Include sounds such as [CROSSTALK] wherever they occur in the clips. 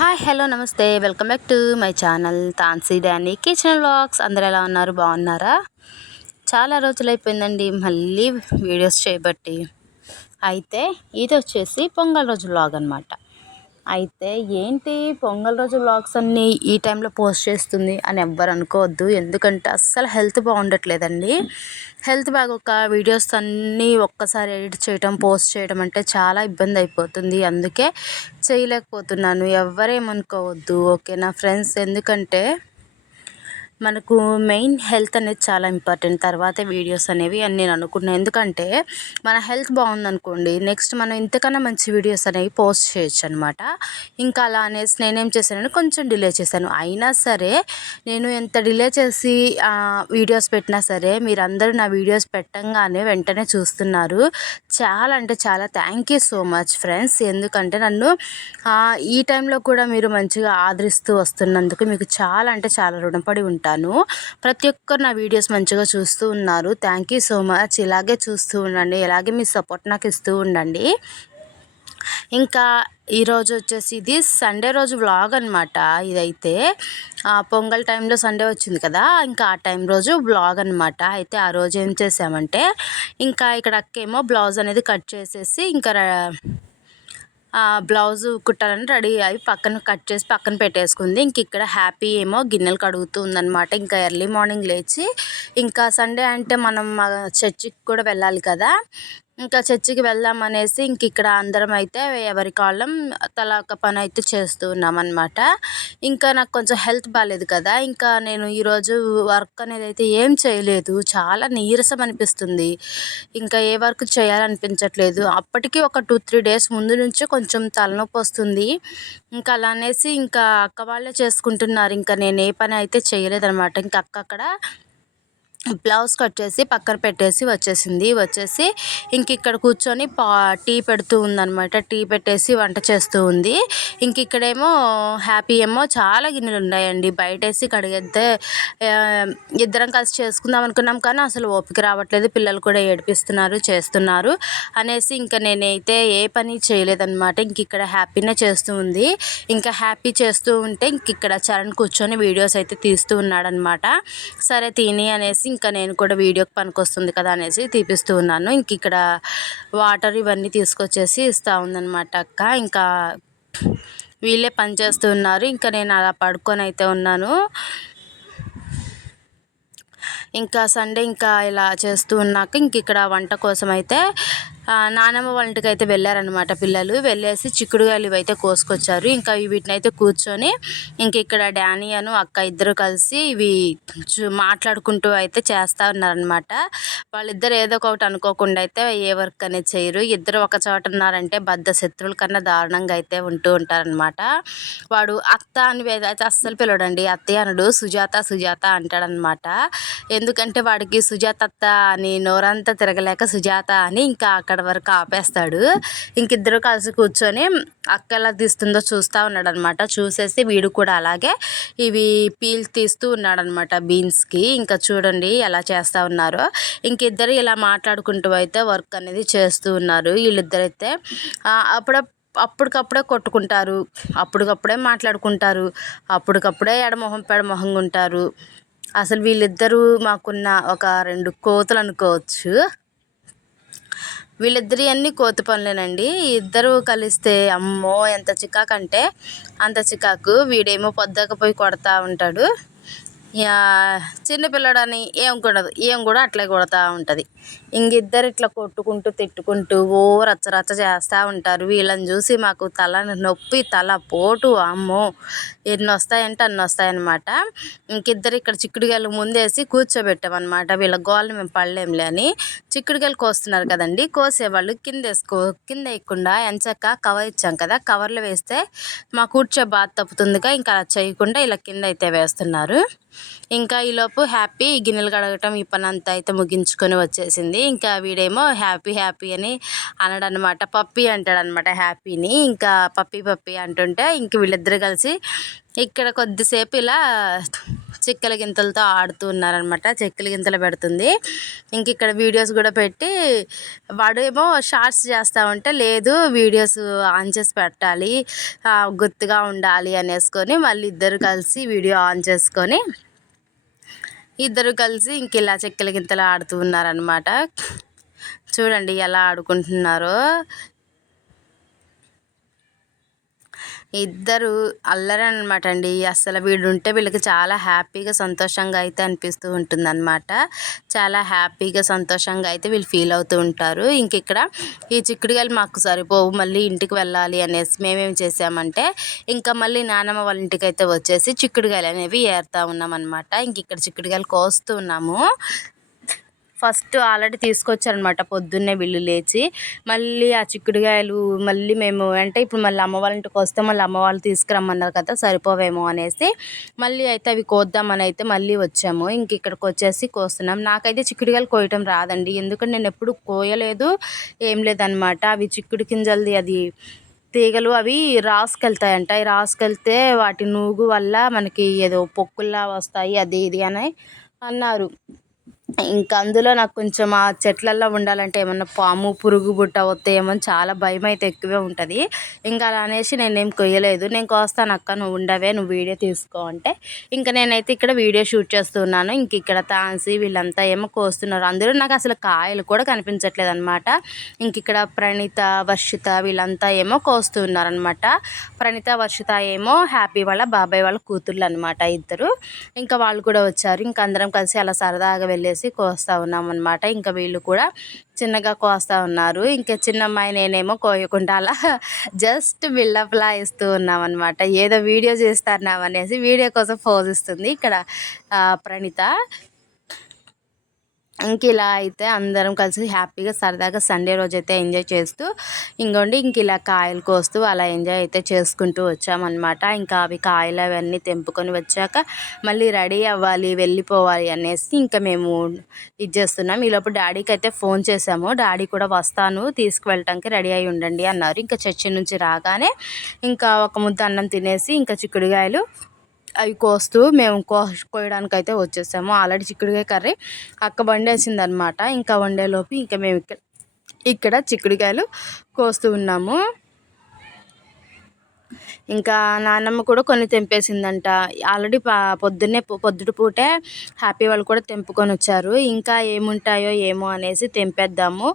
Hi hello నమస్తే. Welcome back to my channel తాన్సీ డానీ kitchen vlogs అందరు ఎలా ఉన్నారు? బాగున్నారా? చాలా రోజులు అయిపోయిందండి మళ్ళీ వీడియోస్ చేయబట్టి అయితే ఇది వచ్చేసి పొంగల్ రోజు వ్లాగ్ అనమాట అయితే ఏంటి పొంగల్ రోజు వ్లాగ్స్ అన్నీ ఈ టైంలో పోస్ట్ చేస్తుంది అని ఎవ్వరు అనుకోవద్దు. ఎందుకంటే అస్సలు హెల్త్ బాగుండట్లేదండి. హెల్త్ బాగోక వీడియోస్ అన్నీ ఒక్కసారి ఎడిట్ చేయడం పోస్ట్ చేయడం అంటే చాలా ఇబ్బంది అయిపోతుంది. అందుకే చేయలేకపోతున్నాను. ఎవ్వరేమనుకోవద్దు ఓకేనా ఫ్రెండ్స్ ఎందుకంటే మనకు మెయిన్ హెల్త్ అనేది చాలా ఇంపార్టెంట్. తర్వాత వీడియోస్ అనేవి అని నేను అనుకున్నాను ఎందుకంటే మన హెల్త్ బాగుందనుకోండి నెక్స్ట్ మనం ఇంతకన్నా మంచి వీడియోస్ అనేవి పోస్ట్ చేయొచ్చు అనమాట ఇంకా అలా అనేసి నేనేం చేశానంటే కొంచెం డిలే చేశాను. అయినా సరే నేను ఎంత డిలే చేసి వీడియోస్ పెట్టినా సరే మీరందరూ నా వీడియోస్ పెట్టంగానే వెంటనే చూస్తున్నారు. చాలా అంటే చాలా thank you so much friends ఎందుకంటే నన్ను ఈ టైంలో కూడా మీరు మంచిగా ఆదరిస్తూ వస్తున్నందుకు మీకు చాలా అంటే చాలా రుణపడి ఉంటాను ఉంటాను ప్రతి ఒక్కరు నా వీడియోస్ మంచిగా చూస్తూ ఉన్నారు. థ్యాంక్ యూ సో మచ్ ఇలాగే చూస్తూ ఉండండి. ఇలాగే మీ సపోర్ట్ నాకు ఇస్తూ ఉండండి. ఇంకా ఈరోజు వచ్చేసి ఇది సండే రోజు వ్లాగ్ అనమాట ఇదైతే. పొంగల్ టైంలో సండే వచ్చింది కదా. ఇంకా ఆ టైం రోజు వ్లాగ్ అనమాట అయితే ఆ రోజు ఏం చేసామంటే ఇంకా ఇక్కడ అక్కేమో బ్లౌజ్ అనేది కట్ చేసేసి ఇంకా బ్లౌజ్ కుట్టాలని రెడీ అయ్యి పక్కన కట్ చేసి పక్కన పెట్టేసుకుంది. ఇంక ఇక్కడ హ్యాపీ ఏమో గిన్నెలు కడుగుతూ ఉందనమాట ఇంకా ఎర్లీ మార్నింగ్ లేచి ఇంకా సండే అంటే మనం చర్చికి కూడా వెళ్ళాలి కదా. ఇంకా చర్చికి వెళ్దాం అనేసి ఇంక ఇక్కడ అందరం అయితే ఎవరి కాలం తలా ఒక పని అయితే చేస్తూ ఉన్నామన్నమాట. ఇంకా నాకు కొంచెం హెల్త్ బాగాలేదు కదా ఇంకా నేను ఈరోజు వర్క్ అనేది అయితే ఏం చేయలేదు. చాలా నీరసం అనిపిస్తుంది. ఇంకా ఏ వర్క్ చేయాలనిపించట్లేదు. అప్పటికి ఒక టూ త్రీ డేస్ ముందు నుంచి కొంచెం తలనొప్పి వస్తుంది. ఇంకా అలా అనేసి ఇంకా అక్క వాళ్ళే చేసుకుంటున్నారు. ఇంకా నేను ఏ పని అయితే చేయలేదన్నమాట. ఇంకా అక్క అక్కడ బ్లౌజ్ కట్ చేసి పక్కన పెట్టేసి వచ్చేసింది. వచ్చేసి ఇంక ఇక్కడ కూర్చొని పా టీ పెడుతూ ఉందనమాట టీ పెట్టేసి వంట చేస్తూ ఉంది. ఇంక ఇక్కడేమో హ్యాపీ ఏమో చాలా గిన్నెలు ఉన్నాయండి. బయటేసి కడిగేస్తే ఇద్దరం కలిసి చేసుకుందాం అనుకున్నాం కానీ అసలు ఓపిక రావట్లేదు. పిల్లలు కూడా ఏడిపిస్తున్నారు చేస్తున్నారు అనేసి ఇంకా నేనైతే ఏ పని చేయలేదన్నమాట. ఇంక ఇక్కడ హ్యాపీనే చేస్తూ ఉంది. ఇంకా హ్యాపీ చేస్తూ ఉంటే ఇంక ఇక్కడ చరణ్ కూర్చొని వీడియోస్ అయితే తీస్తూ ఉన్నాడనమాట సరే తిని అనేసి ఇంకా నేను కూడా వీడియోకి పనికొస్తుంది కదా అనేసి తీపిస్తూ ఉన్నాను. ఇంక ఇక్కడ వాటర్ ఇవన్నీ తీసుకొచ్చేసి ఇస్తూ ఉందన్నమాట అక్క. ఇంకా వీళ్ళే పని ఉన్నారు. ఇంకా నేను అలా పడుకొని అయితే ఉన్నాను. ఇంకా సండే ఇంకా ఇలా చేస్తూ ఉన్నాక ఇంక ఇక్కడ వంట కోసం అయితే నానమ్మ వాళ్ళ ఇంటికి అయితే వెళ్ళారనమాట పిల్లలు. వెళ్ళేసి చిక్కుడుగాయలు ఇవైతే కోసుకొచ్చారు. ఇంకా వీటిని అయితే కూర్చొని ఇంక ఇక్కడ డానీ అను అక్క ఇద్దరు కలిసి ఇవి మాట్లాడుకుంటూ అయితే చేస్తూ ఉన్నారనమాట వాళ్ళిద్దరు ఏదో ఒకటి అనుకోకుండా అయితే ఏ వర్క్ అనేది చేయరు. ఇద్దరు ఒక చోట ఉన్నారంటే బద్ద శత్రువుల కన్నా దారుణంగా అయితే ఉంటూ ఉంటారనమాట వాడు అత్త అని అయితే అస్సలు పిలవడండి. అత్తయ్య అనడు. సుజాత సుజాత అంటాడనమాట ఎందుకంటే వాడికి సుజాత అత్త అని నోరంతా తిరగలేక సుజాత అని ఇంకా అక్కడ వరకు ఆపేస్తాడు. ఇంకిద్దరు కలిసి కూర్చొని అక్క ఎలా తీస్తుందో చూస్తూ ఉన్నాడు అనమాట చూసేసి వీడు కూడా అలాగే ఇవి పీల్ తీస్తూ ఉన్నాడనమాట బీన్స్కి. ఇంకా చూడండి ఎలా చేస్తూ ఉన్నారో. ఇంకిద్దరు ఇలా మాట్లాడుకుంటూ అయితే వర్క్ అనేది చేస్తూ ఉన్నారు. వీళ్ళిద్దరైతే అప్పుడ అప్పటికప్పుడే కొట్టుకుంటారు. అప్పటికప్పుడే మాట్లాడుకుంటారు. అప్పటికప్పుడే ఎడమొహం పెడమొహంగా ఉంటారు అసలు వీళ్ళిద్దరూ మాకున్న ఒక రెండు కోతులు అనుకోవచ్చు. వీళ్ళిద్దరి అన్నీ కోతి పనులేనండి. ఇద్దరు కలిస్తే అమ్మో ఎంత చికాకు అంటే అంత చికాకు. వీడేమో పొద్దకపోయి కొడతా ఉంటాడు. చిన్నపిల్లడని ఏం కూడదు. ఏం కూడా అట్లే కొడతా ఉంటుంది. ఇంకిద్దరు ఇట్లా కొట్టుకుంటూ తిట్టుకుంటూ ఓ రచ్చ రచ్చ చేస్తూ ఉంటారు. వీళ్ళని చూసి మాకు తల నొప్పి తల పోటు అమ్మో! ఎన్ని వస్తాయంటే అన్ని వస్తాయన్నమాట ఇంకిద్దరు ఇక్కడ చిక్కుడుగాయలు ముందేసి కూర్చోబెట్టామన్నమాట. వీళ్ళ గోళ్ళు మేము పడలేంలే అని చిక్కుడుగాయలు కోస్తున్నారు కదండి. కోసేవాళ్ళు కింద వేసుకో కింద వేయకుండా ఎంచక్క కవర్ ఇచ్చాం కదా కవర్లు వేస్తే మా కూర్చో బాధ తప్పుతుందిగా ఇంకా అలా చేయకుండా ఇలా కింద అయితే వేస్తున్నారు. ఇంకా ఈలోపు హ్యాపీ గిన్నెలు కడగటం ఈ పని అంతా అయితే ముగించుకొని వచ్చేసింది ఇంకా వీడేమో హ్యాపీ హ్యాపీ అని అనడనమాట. పప్పి అంటాడనమాట హ్యాపీని. ఇంకా పప్పి పప్పి అంటుంటే ఇంక వీళ్ళిద్దరు కలిసి ఇక్కడ కొద్దిసేపు ఇలా చిక్కల గింతలతో ఆడుతూ ఉన్నారనమాట. చిక్కల గింతలు పెడుతుంది. ఇంక ఇక్కడ వీడియోస్ కూడా పెట్టి వాడు ఏమో షార్ట్స్ చేస్తూ ఉంటే లేదు వీడియోస్ ఆన్ చేసి పెట్టాలి. గుర్తుగా ఉండాలి అనేసుకొని మళ్ళీ ఇద్దరు కలిసి వీడియో ఆన్ చేసుకొని ఇద్దరు కలిసి ఇంక ఇలా చెక్కల గింతలు ఆడుతూ ఉన్నారనమాట చూడండి ఎలా ఆడుకుంటున్నారో. ఇద్దరు అల్లరి అనమాట అండి అసలు వీడు ఉంటే వీళ్ళకి చాలా హ్యాపీగా సంతోషంగా అయితే అనిపిస్తూ ఉంటుంది అనమాట చాలా హ్యాపీగా సంతోషంగా అయితే వీళ్ళు ఫీల్ అవుతూ ఉంటారు. ఇంక ఇక్కడ ఈ చిక్కుడుగాయలు మాకు సరిపోవు మళ్ళీ ఇంటికి వెళ్ళాలి అనేసి మేమేం చేసామంటే ఇంకా మళ్ళీ నానమ్మ వాళ్ళ ఇంటికి అయితే వచ్చేసి చిక్కుడుగాయలు అనేవి ఏరుతా ఉన్నాం అనమాట ఇంక ఇక్కడ చిక్కుడుగాయలు కోస్తూ ఉన్నాము. ఫస్ట్ ఆల్రెడీ తీసుకొచ్చారనమాట. పొద్దున్నే వీళ్ళు లేచి మళ్ళీ ఆ చిక్కుడుకాయలు మళ్ళీ మేము అంటే ఇప్పుడు మళ్ళీ అమ్మ వాళ్ళ ఇంటికి వస్తే మళ్ళీ అమ్మ వాళ్ళు తీసుకురమ్మన్నారు కదా సరిపోవేమో అనేసి మళ్ళీ అయితే అవి కోద్దామని అయితే మళ్ళీ వచ్చాము. ఇంక ఇక్కడికి వచ్చేసి కోస్తున్నాం. నాకైతే చిక్కుడుకాయలు కోయటం రాదండి. ఎందుకంటే నేను ఎప్పుడు కోయలేదు ఏం లేదనమాట. అవి చిక్కుడు గింజలది అది తీగలు అవి రాసుకెళ్తాయంట. రాసుకెళ్తే వాటి నూగు వల్ల మనకి ఏదో పొక్కుల్లా వస్తాయి అది ఇది అని అన్నారు. ఇంకా అందులో నాకు కొంచెం ఆ చెట్లల్లో ఉండాలంటే ఏమన్నా పాము పురుగు బుట్ట వస్తాయేమో అని చాలా భయం అయితే ఎక్కువే ఉంటుంది. ఇంకా అలా అనేసి నేనేం కొయ్యలేదు. నేను కోస్తాను అక్క నువ్వు ఉండవే నువ్వు వీడియో తీసుకో అంటే. ఇంకా నేనైతే ఇక్కడ వీడియో షూట్ చేస్తున్నాను. ఇంక ఇక్కడ తాన్సి వీళ్ళంతా ఏమో కోస్తున్నారు. అందులో నాకు అసలు కాయలు కూడా కనిపించట్లేదు అనమాట ఇంక ఇక్కడ ప్రణీత వర్షిత వీళ్ళంతా ఏమో కోస్తున్నారు అనమాట ప్రణీత వర్షిత ఏమో హ్యాపీ వాళ్ళ బాబాయ్ వాళ్ళ కూతుర్లు అనమాట ఇద్దరు. ఇంకా వాళ్ళు కూడా వచ్చారు. ఇంకా అందరం కలిసి అలా సరదాగా వెళ్ళేసి వచ్చేసి కోస్తా ఉన్నాం అనమాట ఇంకా వీళ్ళు కూడా చిన్నగా కోస్తా ఉన్నారు. ఇంకా చిన్న అమ్మాయి నేనేమో కోయకుండా అలా [LAUGHS] జస్ట్ బిల్డప్లా ఇస్తూ ఉన్నాం అనమాట ఏదో వీడియో చేస్తున్నాం అనేసి వీడియో కోసం పోజ్ ఇస్తుంది. ఇక్కడ ప్రణీత ఇంక ఇలా అయితే అందరం కలిసి హ్యాపీగా సరదాగా సండే రోజు అయితే ఎంజాయ్ చేస్తూ ఇంకోండి ఇంక ఇలా కాయలు కోస్తూ అలా ఎంజాయ్ అయితే చేసుకుంటూ వచ్చామన్నమాట. ఇంకా అవి కాయలు అవన్నీ తెంపుకొని వచ్చాక మళ్ళీ రెడీ అవ్వాలి వెళ్ళిపోవాలి అనేసి ఇంకా మేము ఇది చేస్తున్నాం. ఈలోపు డాడీకి అయితే ఫోన్ చేసాము డాడీ కూడా వస్తాను తీసుకువెళ్ళటానికి రెడీ అయి ఉండండి అన్నారు. ఇంకా చర్చి నుంచి రాగానే ఇంకా ఒక ముద్ద అన్నం తినేసి ఇంకా చిక్కుడుగాయలు అవి కోస్తూ మేము కో కోయడానికి అయితే వచ్చేసాము. ఆల్రెడీ చిక్కుడుకాయ కర్రీ అక్క వండేసింది అనమాట ఇంకా వండేలోపు ఇంకా మేము ఇక్కడ ఇక్కడ చిక్కుడుకాయలు కోస్తూ ఉన్నాము. ఇంకా నాన్నమ్మ కూడా కొన్ని తెంపేసిందంట. ఆల్రెడీ పొద్దున్నే పొద్దుటి పూటే హ్యాపీ వాళ్ళు కూడా తెంపుకొని వచ్చారు. ఇంకా ఏముంటాయో ఏమో అనేసి తెంపేద్దాము.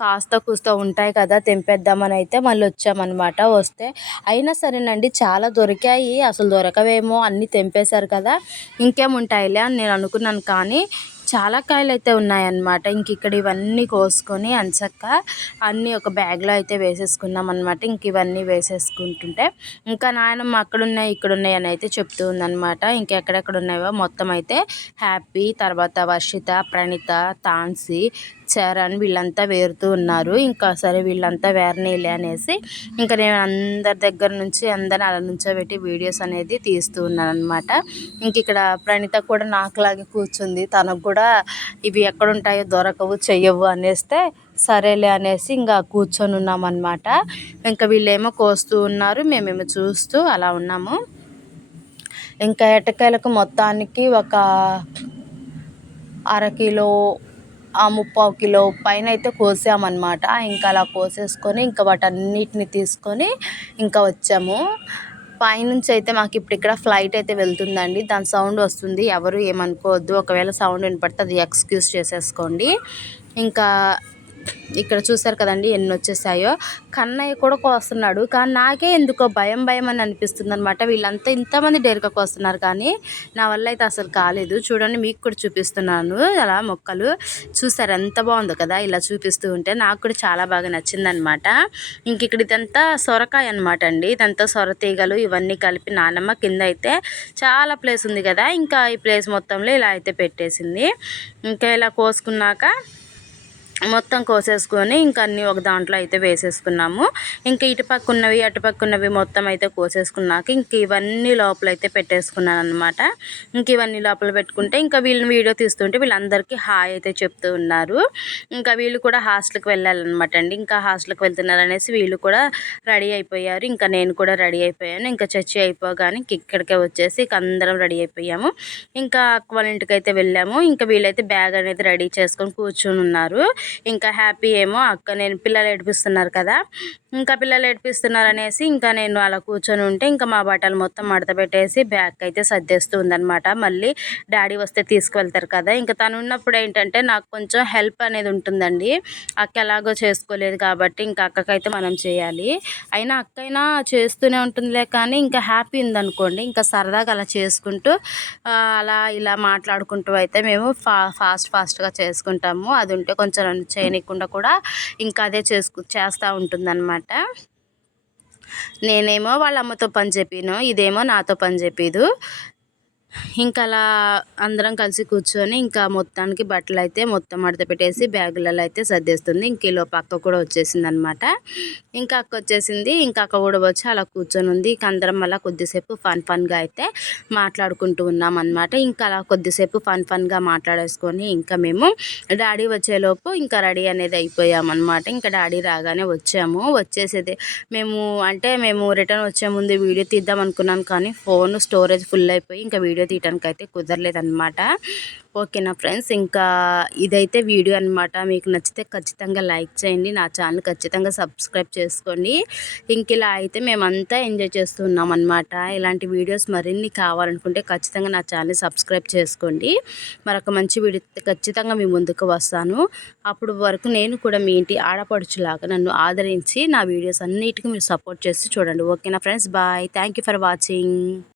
కాస్త కూస్త ఉంటాయి కదా తెంపేద్దామని అయితే మళ్ళీ వచ్చామన్నమాట. వస్తే అయినా సరేనండి చాలా దొరికాయి. అసలు దొరకవేమో అన్నీ తెంపేశారు కదా. ఇంకేముంటాయిలే అని నేను అనుకున్నాను కానీ చాలా కాయలు అయితే ఉన్నాయన్నమాట. ఇంక ఇక్కడ ఇవన్నీ కోసుకొని అంచక్క అన్నీ ఒక బ్యాగ్లో అయితే వేసేసుకున్నాం అనమాట ఇంక ఇవన్నీ వేసేసుకుంటుంటే ఇంకా నాయనమ్మ అక్కడ ఉన్నాయి ఇక్కడ ఉన్నాయి అని అయితే చెప్తూ ఉందన్నమాట. ఇంకెక్కడెక్కడ ఉన్నాయో మొత్తం అయితే హ్యాపీ. తర్వాత వర్షిత ప్రణిత తాన్సి చరణ్ వీళ్ళంతా వేరుతూ ఉన్నారు. ఇంకా సరే వీళ్ళంతా వేరనీలే అనేసి ఇంకా నేను అందరి దగ్గర నుంచి అందరిని అలా నుంచోబెట్టి వీడియోస్ అనేది తీస్తూ ఉన్నాను అనమాట ఇంక ఇక్కడ ప్రణిత కూడా నాకులాగే కూర్చుంది. తనకు కూడా ఇవి ఎక్కడుంటాయో దొరకవు చెయ్యవు అనేస్తే సరేలే అనేసి ఇంకా కూర్చొని ఉన్నామన్నమాట. ఇంకా వీళ్ళేమో కోస్తూ ఉన్నారు. మేమేమో చూస్తూ అలా ఉన్నాము. ఇంకా ఎటకాయలకు మొత్తానికి ఒక అరకిలో ముప్పావు కిలో పైన అయితే కోసామన్నమాట. ఇంకా అలా కోసేసుకొని ఇంకా వాటన్నిటిని తీసుకొని ఇంకా వచ్చాము. పైనుంచి అయితే మాకు ఇప్పుడు ఇక్కడ ఫ్లైట్ అయితే వెళ్తుందండి. దాని సౌండ్ వస్తుంది. ఎవరు ఏమనుకోవద్దు. ఒకవేళ సౌండ్ వినపడితే అది ఎక్స్క్యూజ్ చేసేసుకోండి. ఇంకా ఇక్కడ చూసారు కదండి ఎన్ని వచ్చేసాయో. కన్నయ్య కూడా కోస్తున్నాడు. కానీ నాకే ఎందుకో భయం భయం అని అనిపిస్తుంది అనమాట వీళ్ళంతా ఇంతమంది డేరుగా కోస్తున్నారు కానీ నా వల్ల అయితే అసలు కాలేదు. చూడండి మీకు కూడా చూపిస్తున్నాను. అలా మొక్కలు చూసారు ఎంత బాగుందో కదా ఇలా చూపిస్తూ ఉంటే. నాకు కూడా చాలా బాగా నచ్చిందనమాట ఇంక ఇక్కడ ఇదంతా సొరకాయ అనమాట అండి. ఇదంతా సొర తీగలు ఇవన్నీ కలిపి నానమ్మ కింద అయితే చాలా ప్లేస్ ఉంది కదా. ఇంకా ఈ ప్లేస్ మొత్తంలో ఇలా అయితే పెట్టేసింది. ఇంకా ఇలా కోసుకున్నాక మొత్తం కోసేసుకొని ఇంకా అన్నీ ఒక దాంట్లో అయితే వేసేసుకున్నాము. ఇంకా ఇటుపక్క ఉన్నవి అటుపక్క ఉన్నవి మొత్తం అయితే కోసేసుకున్నాక ఇంక ఇవన్నీ లోపల అయితే పెట్టేసుకున్నాను అనమాట ఇంక ఇవన్నీ లోపల పెట్టుకుంటే ఇంకా వీళ్ళని వీడియో తీస్తుంటే వీళ్ళందరికీ హాయ్ అయితే చెప్తూ ఉన్నారు. ఇంకా వీళ్ళు కూడా హాస్టల్కి వెళ్ళాలన్నమాట అండి. ఇంకా హాస్టల్కి వెళ్తున్నారు అనేసి వీళ్ళు కూడా రెడీ అయిపోయారు. ఇంకా నేను కూడా రెడీ అయిపోయాను. ఇంకా చర్చి అయిపోగానే ఇంక ఇక్కడికే వచ్చేసి ఇక అందరం రెడీ అయిపోయాము. ఇంకా అక్క వాళ్ళ ఇంటికి అయితే వెళ్ళాము. ఇంకా వీళ్ళైతే బ్యాగ్ అనేది రెడీ చేసుకొని కూర్చొని ఉన్నారు. ఇంకా హ్యాపీ ఏమో అక్క నేను పిల్లలు ఏడిపిస్తున్నారు కదా. ఇంకా పిల్లలు ఏడిపిస్తున్నారు అనేసి ఇంకా నేను అలా కూర్చొని ఉంటే ఇంకా మా బట్టలు మొత్తం మడతపెట్టేసి బ్యాగ్ అయితే సర్దేస్తూ ఉందనమాట మళ్ళీ డాడీ వస్తే తీసుకువెళ్తారు కదా. ఇంకా తను ఉన్నప్పుడు ఏంటంటే నాకు కొంచెం హెల్ప్ అనేది ఉంటుందండి. అక్క ఎలాగో చేసుకోలేదు కాబట్టి ఇంకా అక్కకైతే మనం చేయాలి. అయినా అక్కైనా చేస్తూనే ఉంటుందిలే కానీ ఇంకా హ్యాపీ ఉందనుకోండి. ఇంకా సరదాగా అలా చేసుకుంటూ అలా ఇలా మాట్లాడుకుంటూ అయితే మేము ఫా ఫాస్ట్ ఫాస్ట్గా చేసుకుంటాము. అది ఉంటే కొంచెం చేయనీయకుండా కూడా ఇంకా అదే చేసుకు చేస్తూ ఉంటుందన్నమాట. నేనేమో వాళ్ళ అమ్మతో పని చెప్పాను ఇదేమో నాతో పని చెప్పేదు. ఇంకా అలా అందరం కలిసి కూర్చొని ఇంకా మొత్తానికి బట్టలు అయితే మొత్తం మడత పెట్టేసి బ్యాగులలో అయితే సర్దేస్తుంది. ఇంక ఈలో పక్క కూడా వచ్చేసింది అనమాట ఇంకా అక్క వచ్చేసింది. ఇంకా అక్క కూడా వచ్చి అలా కూర్చొని ఉంది. ఇంక అందరం అలా కొద్దిసేపు ఫన్ ఫన్గా అయితే మాట్లాడుకుంటూ ఉన్నాం అనమాట ఇంకా అలా కొద్దిసేపు ఫన్ ఫన్గా మాట్లాడేసుకొని ఇంకా మేము డాడీ వచ్చేలోపు ఇంకా రెడీ అనేది అయిపోయామన్నమాట ఇంకా డాడీ రాగానే వచ్చాము. వచ్చేసేది మేము అంటే మేము రిటర్న్ వచ్చే ముందు వీడియో తీద్దాం అనుకున్నాను కానీ ఫోన్ స్టోరేజ్ ఫుల్ అయిపోయి ఇంకా వీడియో వీడియో తీయడానికి అయితే కుదరలేదన్నమాట. ఓకేనా ఫ్రెండ్స్? ఇంకా ఇదైతే వీడియో అనమాట మీకు నచ్చితే ఖచ్చితంగా లైక్ చేయండి. నా ఛానల్ ఖచ్చితంగా సబ్స్క్రైబ్ చేసుకోండి. ఇంక ఇలా అయితే మేమంతా ఎంజాయ్ చేస్తున్నాం అనమాట ఇలాంటి వీడియోస్ మరిన్ని కావాలనుకుంటే ఖచ్చితంగా నా ఛానల్ సబ్స్క్రైబ్ చేసుకోండి. మరొక మంచి వీడియో ఖచ్చితంగా మీ ముందుకు వస్తాను. అప్పుడు వరకు నేను కూడా మీ ఇంటి ఆడపడుచులాగా నన్ను ఆదరించి నా వీడియోస్ అన్నిటికీ మీరు సపోర్ట్ చేసి చూడండి. ఓకేనా friends? Bye. Thank for watching.